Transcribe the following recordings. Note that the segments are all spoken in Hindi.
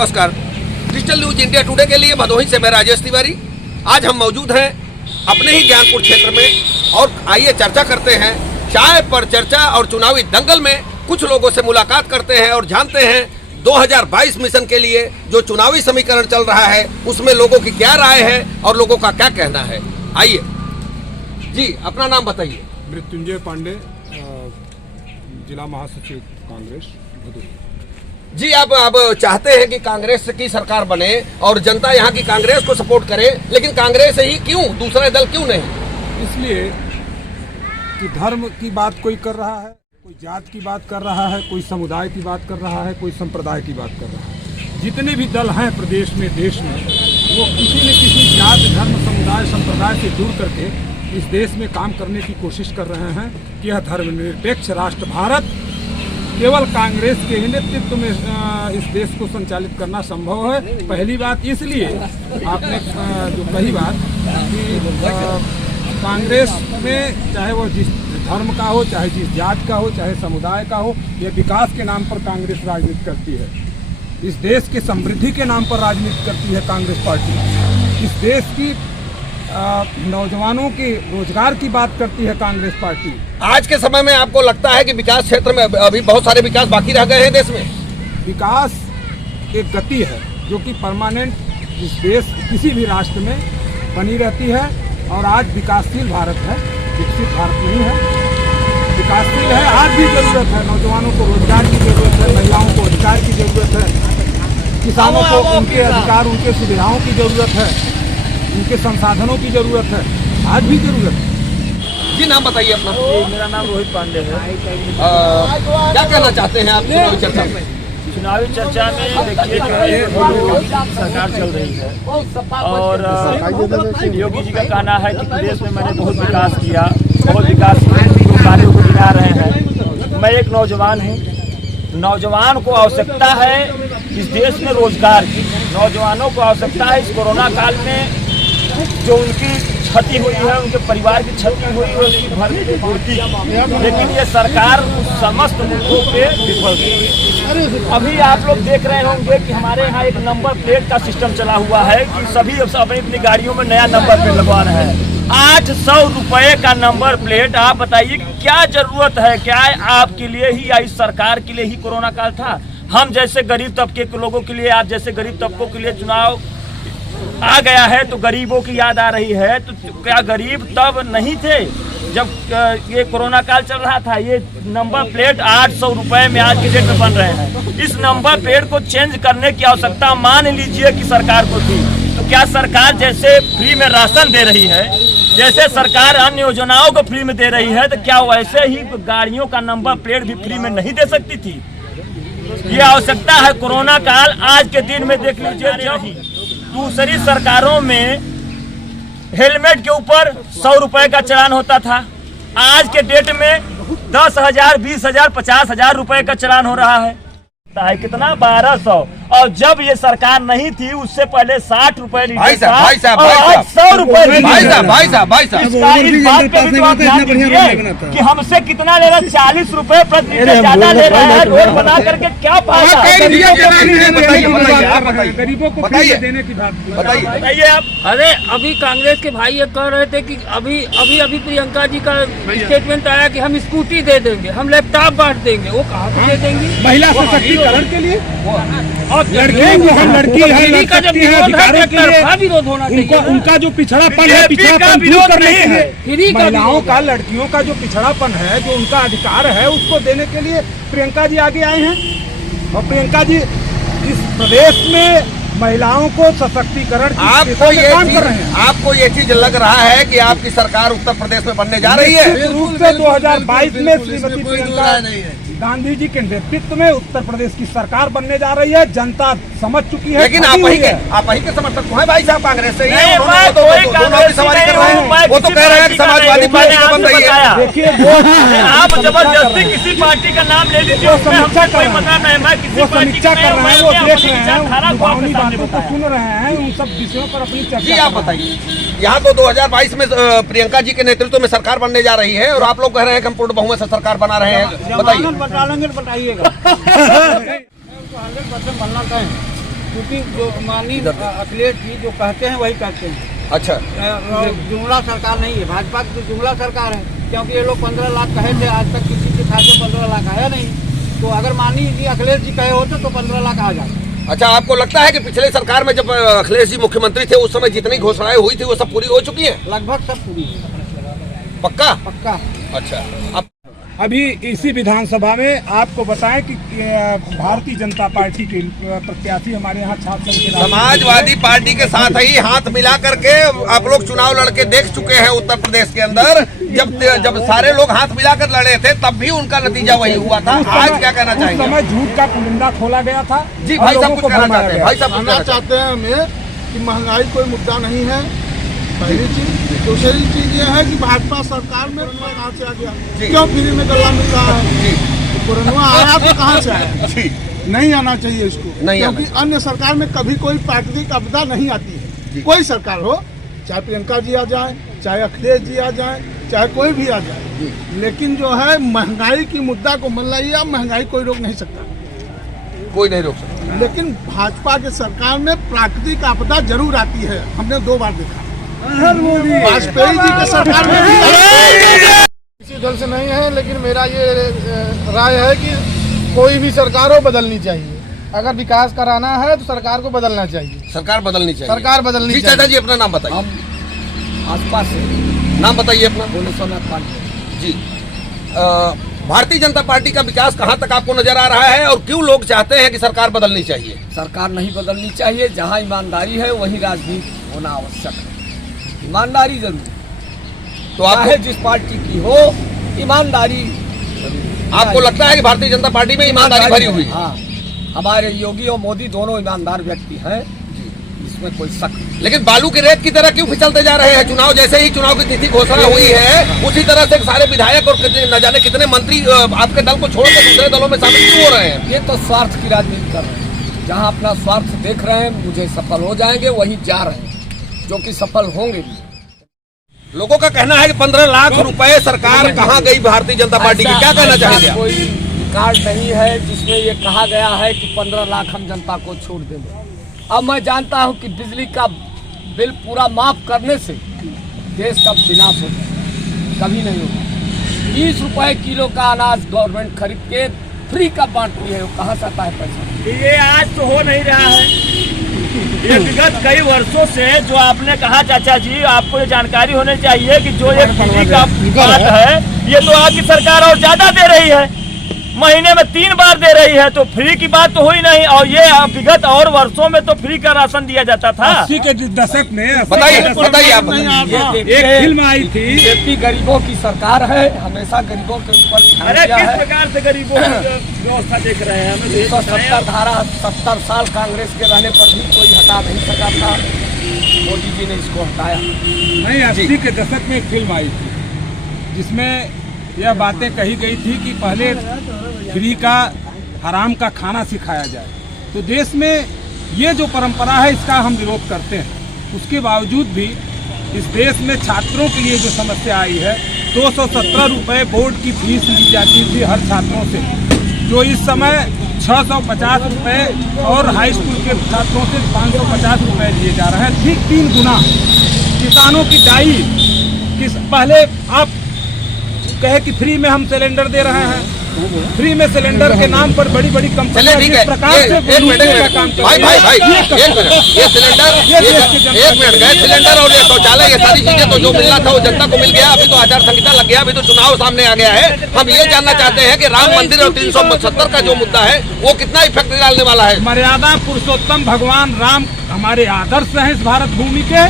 नमस्कार। डिजिटल न्यूज इंडिया टुडे के लिए भदोही से मैं राजेश तिवारी। आज हम मौजूद हैं अपने ही ज्ञानपुर क्षेत्र में और आइए चर्चा करते हैं। चाय पर चर्चा और चुनावी दंगल में कुछ लोगों से मुलाकात करते हैं और जानते हैं 2022 मिशन के लिए जो चुनावी समीकरण चल रहा है उसमें लोगों की क्या राय है और लोगों का क्या कहना है। आइए जी, अपना नाम बताइए। मृत्युंजय पांडे, जिला महासचिव कांग्रेस भदोही। जी, आप अब चाहते हैं कि कांग्रेस की सरकार बने और जनता यहाँ की कांग्रेस को सपोर्ट करे, लेकिन कांग्रेस ही क्यों, दूसरे दल क्यों नहीं? इसलिए कि धर्म की बात कोई कर रहा है, कोई जात की बात कर रहा है, कोई समुदाय की बात कर रहा है, कोई संप्रदाय की बात कर रहा है। जितने भी दल हैं प्रदेश में, देश में, वो किसी न किसी जात, धर्म, समुदाय, संप्रदाय से जुड़ करके इस देश में काम करने की कोशिश कर रहे हैं कि यह धर्मनिरपेक्ष राष्ट्र भारत केवल कांग्रेस के ही नेतृत्व में इस देश को संचालित करना संभव है। पहली बात इसलिए आपने जो कही बात कि कांग्रेस में चाहे वो जिस धर्म का हो, चाहे जिस जात का हो, चाहे समुदाय का हो, ये विकास के नाम पर कांग्रेस राजनीति करती है। इस देश की समृद्धि के नाम पर राजनीति करती है कांग्रेस पार्टी। इस देश की नौजवानों के रोजगार की बात करती है कांग्रेस पार्टी। आज के समय में आपको लगता है कि विकास क्षेत्र में अभी बहुत सारे विकास बाकी रह गए हैं देश में? विकास एक गति है जो कि परमानेंट इस देश किसी भी राष्ट्र में बनी रहती है और आज विकासशील भारत है, विकसित भारत नहीं है। विकासशील है, आज भी जरूरत है, नौजवानों को रोजगार की जरूरत है, महिलाओं को अधिकार की जरूरत है, किसानों को उनके अधिकार, उनके सुविधाओं की जरूरत है, उनके संसाधनों की जरूरत है, आज भी जरूरत है। जी, नाम बताइए अपना। मेरा नाम रोहित पांडे है। क्या कहना चाहते हैं आप चुनावी चर्चा में? चुनावी चर्चा में देखिए सरकार चल रही है और योगी जी का कहना है कि प्रदेश में मैंने बहुत विकास किया, बहुत विकास कार्यों को गिना रहे हैं। मैं एक नौजवान हूँ, नौजवान को आवश्यकता है इस देश में रोजगार की, नौजवानों को आवश्यकता है इस कोरोना काल में जो उनकी क्षति हुई है, उनके परिवार की क्षति हुई है, उसकी भरने की पूर्ति। लेकिन ये सरकार उस समस्त मुद्दों पे विफल है। अभी आप लोग देख रहे होंगे कि हमारे यहाँ एक नंबर प्लेट का सिस्टम चला हुआ है कि सभी अपनी अपनी गाड़ियों में नया नंबर प्लेट लगवा रहे हैं। 800 रुपये का नंबर प्लेट। आप बताइए क्या जरूरत है? क्या आपके लिए ही या इस सरकार के लिए ही कोरोना काल था? हम जैसे गरीब तबके के लोगों के लिए, आप जैसे गरीब तबकों के लिए चुनाव आ गया है तो गरीबों की याद आ रही है। तो क्या गरीब तब नहीं थे जब ये कोरोना काल चल रहा था? ये नंबर प्लेट 800 रुपये में आज के डेट में बन रहे हैं। इस नंबर प्लेट को चेंज करने की आवश्यकता मान लीजिए कि सरकार को थी, तो क्या सरकार जैसे फ्री में राशन दे रही है, जैसे सरकार अन्य योजनाओं को फ्री में दे रही है, तो क्या वैसे ही गाड़ियों का नंबर प्लेट भी फ्री में नहीं दे सकती थी? ये आवश्यकता है। कोरोना काल आज के दिन में देख लीजिए, जब दूसरी सरकारों में हेलमेट के ऊपर 100 रुपए का चालान होता था, आज के डेट में 10,000, 20,000, 50,000 रुपए का चालान हो रहा है। कितना? 1200। और जब ये सरकार नहीं थी उससे पहले 60 रुपए लीटर था, 100 रुपए। भाई साहब, इस बात पे भी तो आप ध्यान दीजिए कि हमसे कितना ले रहा है, 40 रुपए प्रति लीटर ज्यादा ले रहा है। रोड बना करके क्या फायदा? गरीबों को पैसे देने की बात बताइए आप। अरे अभी कांग्रेस के भाई ये कह रहे थे कि अभी प्रियंका जी का स्टेटमेंट आया कि हम स्कूटी दे देंगे, हम लैपटॉप बांट देंगे। वो कहाँ से दे देंगे? महिला सशक्तिकरण के लिए, लड़कियों को, हम लड़की है, लड़ सकती है, अधिकारों के लिए विरोध होना चाहिए। उनका जो पिछड़ापन है, पिछड़ापन दूर करने के लिए, महिलाओं का, लड़कियों का जो पिछड़ापन है, जो उनका अधिकार है, उसको देने के लिए प्रियंका जी आगे आए हैं। और प्रियंका जी इस प्रदेश में महिलाओं को सशक्तिकरण आपको ये चीज लग रहा है कि आपकी सरकार उत्तर प्रदेश में बनने जा रही है? रूप से 2022 में श्रीमती प्रियंका गांधी जी के नेतृत्व में उत्तर प्रदेश की सरकार बनने जा रही है। जनता समझ चुकी है। लेकिन आप ही के समर्थक हैं भाई साहब, कांग्रेस से ही दोनों की सवारी कर रहे हैं। वो तो कह रहे हैं कि समाजवादी पार्टी का बन रही है। देखिए, आप जबरदस्ती किसी पार्टी का नाम ले लीजिए, समीक्षा कर रहे हैं, वो समीक्षा कर रहे हैं, वो देख रहे हैं, लुभावनी बातों को सुन रहे हैं, उन सब विषयों पर अपनी चर्चा। जी, आप बताइए। यहाँ तो 2022 में प्रियंका जी के नेतृत्व में सरकार बनने जा रही है और आप लोग कह रहे हैं कि हम पूर्ण बहुमत से सरकार बना रहे हैं। बताइए। बताइएगा। 100% बनना क्योंकि जो माननीय अखिलेश जी जो कहते हैं वही करते हैं। अच्छा, जुमला सरकार नहीं है, भाजपा की तो जुमला सरकार है, क्योंकि ये लोग 15 लाख कहे थे, आज तक किसी के खाते 15 लाख आया नहीं। तो अगर माननीय जी अखिलेश जी कहे होते तो 15 लाख आ जाते। अच्छा, आपको लगता है कि पिछले सरकार में जब अखिलेश जी मुख्यमंत्री थे उस समय जितनी घोषणाएं हुई थी वो सब पूरी हो चुकी हैं? लगभग सब पूरी है। पक्का? पक्का। अच्छा, अब अभी इसी विधानसभा में आपको बताएं कि भारतीय जनता पार्टी के प्रत्याशी हमारे यहाँ छात्र संघ के समाजवादी पार्टी के साथ ही हाथ मिला करके आप लोग चुनाव लड़के देख चुके हैं उत्तर प्रदेश के अंदर। जब सारे लोग हाथ मिलाकर लड़े थे तब भी उनका नतीजा वही हुआ था। आज क्या कहना चाहेंगे? उस समय झूठ का कुंडा खोला गया था। जी भाई साहब कुछ कहना चाहते हैं? भाई साहब कहना चाहते हैं हमें कि महंगाई कोई मुद्दा नहीं है, पहली चीज। दूसरी चीज ये है कि भाजपा सरकार में कहाँ से आ गया, क्यों फ्री में गल्ला मिल रहा है? कोरोना आया तो कहाँ से आया? नहीं आना चाहिए इसको, क्योंकि अन्य सरकार में कभी कोई प्राकृतिक आपदा नहीं आती है। कोई सरकार हो, चाहे प्रियंका जी आ जाए, चाहे अखिलेश जी आ जाए, चाहे कोई भी आ जाए, लेकिन जो है महंगाई की मुद्दा को मतलब महंगाई कोई रोक नहीं सकता, कोई नहीं रोक सकता। लेकिन भाजपा के सरकार में प्राकृतिक आपदा जरूर आती है, हमने 2 बार देखा। वाजपेयी जी के सरकार में किसी दल से नहीं है, लेकिन मेरा ये राय है कि कोई भी सरकार हो बदलनी चाहिए। अगर विकास कराना है तो सरकार को बदलना चाहिए, सरकार बदलनी चाहिए, सरकार बदलनी चाहिए। चाचा जी अपना नाम बताइए। आसपास से नाम बताइए अपना। सोनाथ पांडे जी, भारतीय जनता पार्टी का विकास कहाँ तक आपको नजर आ रहा है और क्यों लोग चाहते हैं कि सरकार बदलनी चाहिए? सरकार नहीं बदलनी चाहिए, जहाँ ईमानदारी है वहीं राजनीति होना आवश्यक है। ईमानदारी जरूरी, तो आपको जिस पार्टी की हो ईमानदारी। आपको लगता है कि भारतीय जनता पार्टी में ईमानदारी भरी हुई है? हाँ, हमारे योगी और मोदी दोनों ईमानदार व्यक्ति हैं, इसमें कोई शक नहीं। लेकिन बालू की रेत की तरह क्यों फिसलते जा रहे हैं? चुनाव जैसे ही चुनाव की तिथि घोषणा हुई है उसी तरह से सारे विधायक और न जाने कितने मंत्री आपके दल को छोड़कर दूसरे दलों में शामिल क्यों हो रहे हैं? ये तो स्वार्थ की राजनीति कर रहे हैं, जहाँ अपना स्वार्थ देख रहे हैं, मुझे सफल हो जाएंगे वहीं जा रहे हैं, जो कि सफल होंगे भी। लोगों का कहना है कि 15 लाख रुपए सरकार कहाँ गई भारतीय जनता पार्टी की? क्या कहना चाहेंगे आप? कोई रिकॉर्ड नहीं है जिसमें ये कहा गया है कि 15 लाख हम जनता को छूट देंगे। अब मैं जानता हूं कि बिजली का बिल पूरा माफ करने से देश का विनाश हो जाए, कभी नहीं होगा। 20 रुपए किलो का अनाज गवर्नमेंट खरीद के फ्री का बांटती है, वो कहाँ से आता है पैसा? ये आज तो हो नहीं रहा है, ये विगत कई वर्षों से जो आपने कहा चाचा जी, आपको ये जानकारी होनी चाहिए कि जो ये फ्री का बात है ये तो आपकी सरकार और ज्यादा दे रही है, महीने में 3 बार दे रही है, तो फ्री की बात तो हुई नहीं। और ये विगत और वर्षों में तो फ्री का राशन दिया जाता था। 80 के दशक में बताइए आप। एक फिल्म आई थी, बीजेपी गरीबों की सरकार है, हमेशा गरीबों के ऊपर ध्यान अरे दिया किस है। प्रकार से गरीबों की व्यवस्था देख रहे हैं? हमें 170 धारा 70 साल कांग्रेस के रहने पर भी कोई हटा नहीं सका था, मोदी जी ने इसको हटाया। नहीं 80 के दशक में एक फिल्म आई थी जिसमें यह बातें कही गई थी कि पहले फ्री का हराम का खाना सिखाया जाए। तो देश में ये जो परंपरा है इसका हम विरोध करते हैं। उसके बावजूद भी इस देश में छात्रों के लिए जो समस्या आई है, 217 रुपये बोर्ड की फीस ली जाती थी हर छात्रों से, जो इस समय 650 रुपये और हाई स्कूल के छात्रों से 550 रुपये लिए जा रहे हैं, ठीक 3 गुना। किसानों की डाई पहले आप कहे कि फ्री में हम सिलेंडर दे रहे हैं, फ्री में सिलेंडर के नाम पर बड़ी बड़ी कंपनियां ठीक है, प्रकार से एक मिनट ये सिलेंडर, एक मिनट गैस सिलेंडर और ये शौचालय, ये सारी चीजें तो जो मिलना था वो जनता को मिल गया। अभी तो आचार संहिता लग गया, अभी तो चुनाव सामने आ गया है। हम ये जानना चाहते हैं कि राम मंदिर और 370 का जो मुद्दा है वो कितना इफेक्ट डालने वाला है? मर्यादा पुरुषोत्तम भगवान राम हमारे आदर्श हैं इस भारत भूमि के।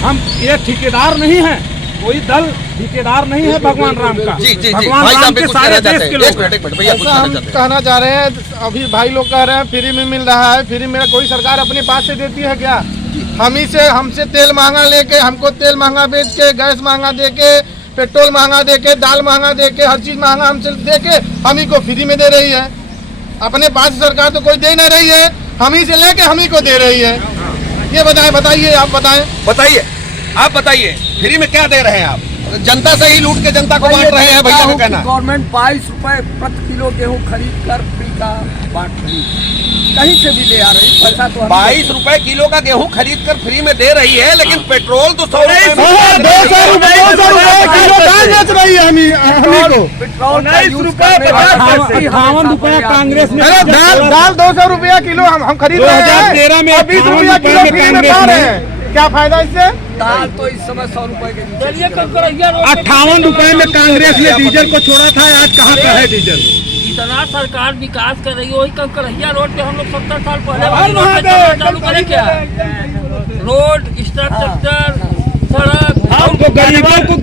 हम ये ठेकेदार नहीं हैं, कोई दल ठेकेदार नहीं है भगवान राम का। जी भगवान राम के सारे देश के लोग। ऐसा हम कहना चाह रहे हैं, अभी भाई लोग कह रहे हैं फ्री में मिल रहा है, फ्री में कोई सरकार अपने पास से देती है क्या? हमसे तेल महंगा लेके, हमको तेल महंगा बेच के, गैस महंगा दे के, पेट्रोल महंगा दे के, दाल महंगा दे के, हर चीज महंगा हमसे दे के हम ही को फ्री में दे रही है। अपने पास सरकार तो कोई दे नहीं रही है, हम ही से लेके हम ही को दे रही है। ये बताइए, आप बताइए। आप बताइए फ्री में क्या दे रहे हैं आप? जनता से ही लूट के जनता को बांट रहे हैं, भैया का कहना है। गवर्नमेंट 22 रुपए प्रति किलो गेहूं खरीद कर फ्री का बांट रही है, कहीं से भी ले आ रही पैसा तो 22 रुपए किलो का गेहूं खरीद कर फ्री में दे रही है, लेकिन पेट्रोल तो 100 रुपए किलो बेच रही है हमी को। पेट्रोल 58 रुपया कांग्रेस ने दाल 200 रुपया किलो हम खरीद रहे हैं। 2013 में 20 रुपया किलो फ्री में पा रहे हैं, क्या फायदा इससे? दाल तो इस समय 100 रुपए के नीचे चलिए कंकरैया रोड 58 रुपए में कांग्रेस ने डीजल को छोड़ा था, आज कहाँ पे है डीजल? इतना सरकार विकास कर रही है, वही कंकरैया रोड पे हम लोग 70 साल पहले वाली रोड पे चलना चालू करें क्या? रोड, इंफ्रास्ट्रक्चर, सड़क, हमको गरीबों को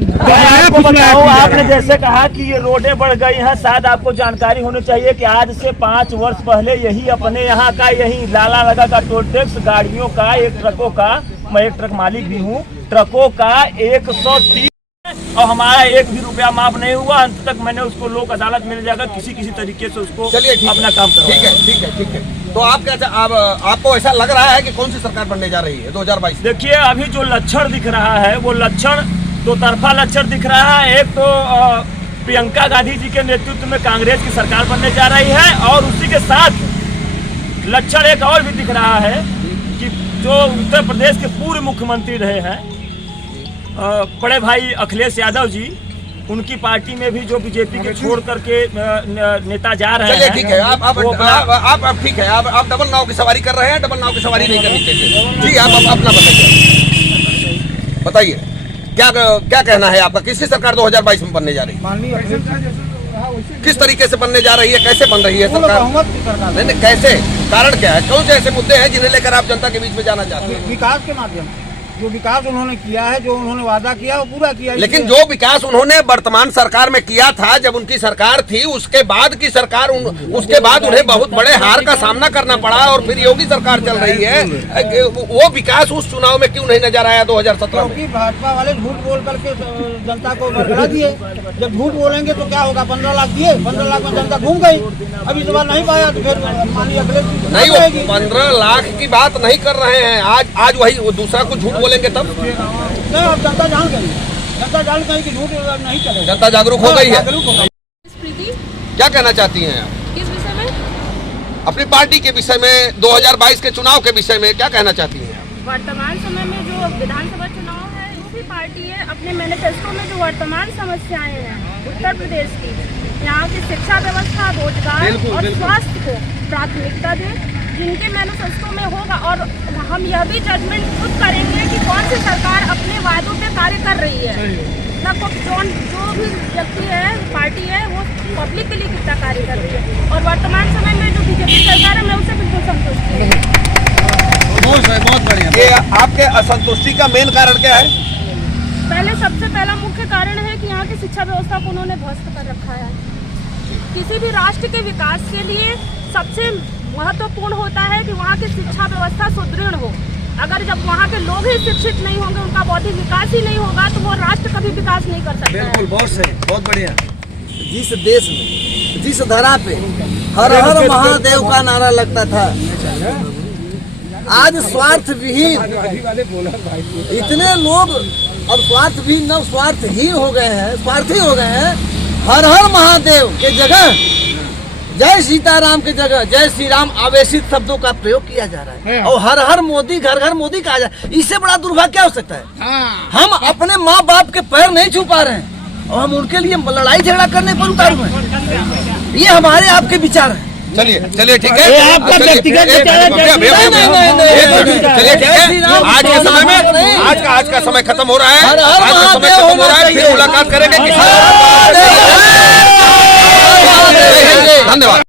आपने जैसे कहा कि ये रोडें बढ़ गई हैं, शायद आपको जानकारी होनी चाहिए कि आज से 5 वर्ष पहले यही अपने यहाँ का यही लाला लगा का टोल टैक्स गाड़ियों का, एक ट्रकों का, मैं एक ट्रक मालिक भी हूँ, ट्रकों का 130 और हमारा 1 भी रुपया माफ नहीं हुआ। अंत तक मैंने उसको लोक अदालत मिल जाएगा, किसी तरीके से उसको अपना काम करवाया। ठीक है। तो आप क्या आपको ऐसा लग रहा है कि कौन सी सरकार बनने जा रही है 2022? देखिए, अभी जो लक्षण दिख रहा है वो लक्षण दो तरफा लक्षण दिख रहा है। एक तो प्रियंका गांधी जी के नेतृत्व में कांग्रेस की सरकार बनने जा रही है, और उसी के साथ लक्षण एक और भी दिख रहा है कि जो उत्तर प्रदेश के पूर्व मुख्यमंत्री रहे हैं बड़े भाई अखिलेश यादव जी, उनकी पार्टी में भी जो बीजेपी के छोड़ करके नेता जा रहे हैं। ठीक है, आप ठीक है, आप डबल नाव की सवारी कर रहे हैं, डबल नाव की सवारी नहीं करनी चाहिए। जी, आप अपना बताइए क्या कहना है आपका? किसकी सरकार 2022 में बनने जा रही है? किस तरीके से बनने जा रही है, कैसे बन रही है सरकार? नहीं, कैसे, कारण क्या है? कौन से ऐसे मुद्दे हैं जिन्हें लेकर आप जनता के बीच में जाना चाहते हैं? विकास के माध्यम से जो विकास उन्होंने किया है, जो उन्होंने वादा किया वो पूरा किया। लेकिन जो विकास उन्होंने वर्तमान सरकार में किया था, जब उनकी सरकार थी, उसके बाद की सरकार उसके बाद उन्हें बहुत बड़े हार का सामना करना पड़ा, और फिर योगी सरकार चल रही है। वो विकास उस चुनाव में क्यों नहीं नजर आया 2017 में? क्योंकि भाजपा वाले झूठ बोल करके जनता को भड़का दिए। जब झूठ बोलेंगे तो क्या होगा? 15 लाख दिए, 15 लाख में जनता घूम गई। अभी इस बार नहीं पाया तो फिर मानिए अगले नहीं, वो 15 लाख की बात नहीं कर रहे हैं। आज वही दूसरा कुछ झूठ बोलेंगे तब नहीं, अब जनता जान गई, जनता जान गई कि झूठ नहीं चलेगा। जनता जागरूक हो गई है। प्रीति, क्या कहना चाहती हैं आप किस विषय में? अपनी पार्टी के विषय में, 2022 के चुनाव के विषय में क्या कहना चाहती हैं आप? वर्तमान समय में जो विधानसभा चुनाव है, वो भी पार्टी है अपने मैनिफेस्टो में जो वर्तमान समस्याएं हैं उत्तर प्रदेश की, यहाँ की शिक्षा व्यवस्था, रोजगार और स्वास्थ्य को प्राथमिकता दें, जिनके मैनिफेस्टो में होगा। और हम यह भी जजमेंट खुद करेंगे कि कौन सी सरकार अपने वादों पे कार्य कर रही है, मतलब जो भी व्यक्ति है, पार्टी है, वो पब्लिक के लिए कितना कार्य कर रही है। और वर्तमान समय में जो बीजेपी सरकार है, मैं उससे बिल्कुल संतुष्ट हूँ। बहुत बढ़िया। ये आपके असंतुष्टि का मेन कारण क्या है? सबसे पहला मुख्य कारण है कि यहाँ की शिक्षा व्यवस्था को उन्होंने ध्वस्त कर रखा है। किसी भी राष्ट्र के विकास के लिए सबसे महत्वपूर्ण होता है कि वहाँ की शिक्षा व्यवस्था सुदृढ़ हो। अगर जब वहाँ के लोग ही शिक्षित नहीं होंगे, उनका बौद्धिक विकास ही नहीं होगा, तो वो राष्ट्र कभी विकास नहीं कर सकता। बिल्कुल, बहुत सही, बहुत बढ़िया। जिस देश में, जिस धरा पे हर हर महादेव का नारा लगता था, आज स्वार्थ विहीन इतने लोग अब स्वार्थ भी न स्वार्थहीन हो गए हैं, स्वार्थी हो गए हैं। हर हर महादेव के जगह जय सीताराम की जगह जय श्री राम आवेशित शब्दों का प्रयोग किया जा रहा है, और हर हर मोदी, घर घर मोदी कहा जाए। इससे बड़ा दुर्भाग्य क्या हो सकता है? हम अपने माँ बाप के पैर नहीं छू पा रहे हैं और हम उनके लिए लड़ाई झगड़ा करने पर उतारू हैं। ये हमारे आपके विचार हैं। चलिए ठीक है, आपका व्यक्तिगत चलिए ठीक है। आज के समय में आज का समय खत्म हो रहा है, फिर मुलाकात करेंगे। धन्यवाद।